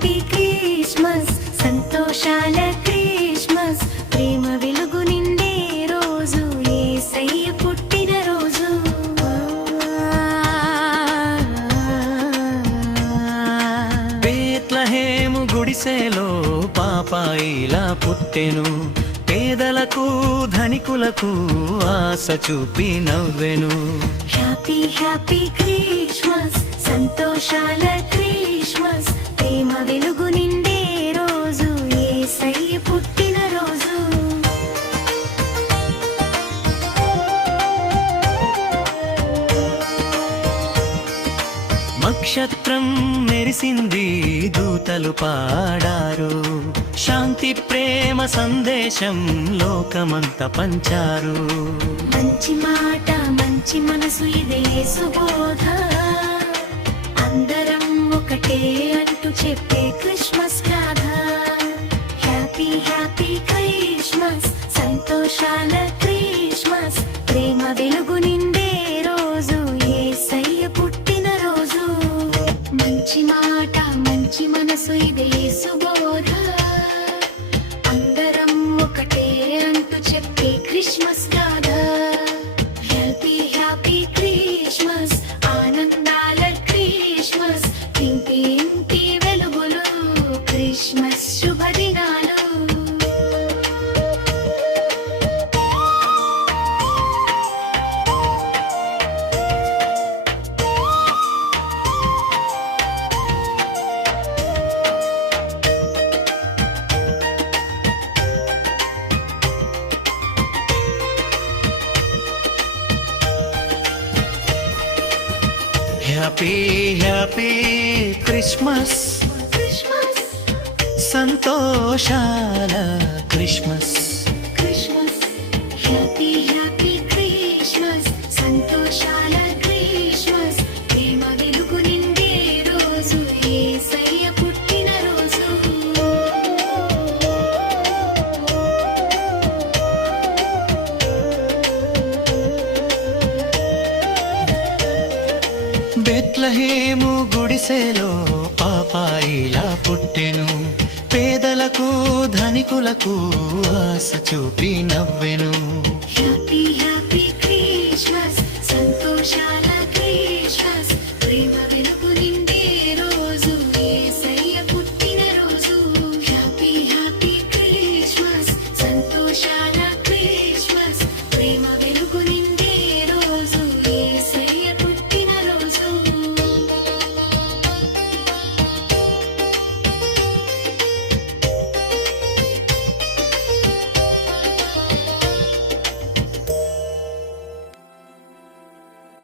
happy Christmas సంతోషాల Christmas ప్రేమ వెలుగు నిండే రోజు యేసయ్య పుట్టిన రోజు బేత్లెహేము గుడిసెలో పాపాయిలా పుట్టెను పేదలకు ధనికులకు ఆశ చూపి నవ్వెను హ్యాపీ హ్యాపీ క్రిస్మస్ సంతోషాల క్రిస్మస్ ప్రేమ వెలుగు నిండే రోజు యేసయ్య పుట్టిన రోజు నక్షత్రం మెరిసింది దూతలు పాడారు శాంతి ప్రేమ సందేశం లోకమంత పంచారు మంచి మాట మంచి మనసు ఇదే సుబోధ అందరం ఒకటే అంటూ చెప్పే క్రిస్మస్ గాథ హ్యాపీ హ్యాపీ క్రిస్మస్ సంతోషాల క్రిస్మస్ ప్రేమ వెలుగు నిండే రోజు యేసయ్య పుట్టిన రోజు మంచి మాట మంచి మనసు ఇదే సుబోధ అందరం ఒకటే అంటూ చెప్పే క్రిస్మస్ గాథ హ్యాపీ హ్యాపీ క్రిస్మస్ ఆనందాల క్రిస్మస్ ఇంటి ఇంటి వెలుగులు క్రిస్మస్ శుభదినాలు హ్యాపీ హ్యాపీ క్రిస్మస్ క్రిస్మస్ సంతోషాల Christmas Christmas happy happy Christmas సంతోషాల క్రిస్మస్ ప్రేమ వెలుగు నిండే రోజు యేసయ్య పుట్టిన రోజు బెత్లెహేము గుడిసెలో పాపాయిలా పుట్టెను పేదలకు ధనికులకు ఆశ చూపి నవ్వెను హ్యాపీ హ్యాపీ క్రిస్మస్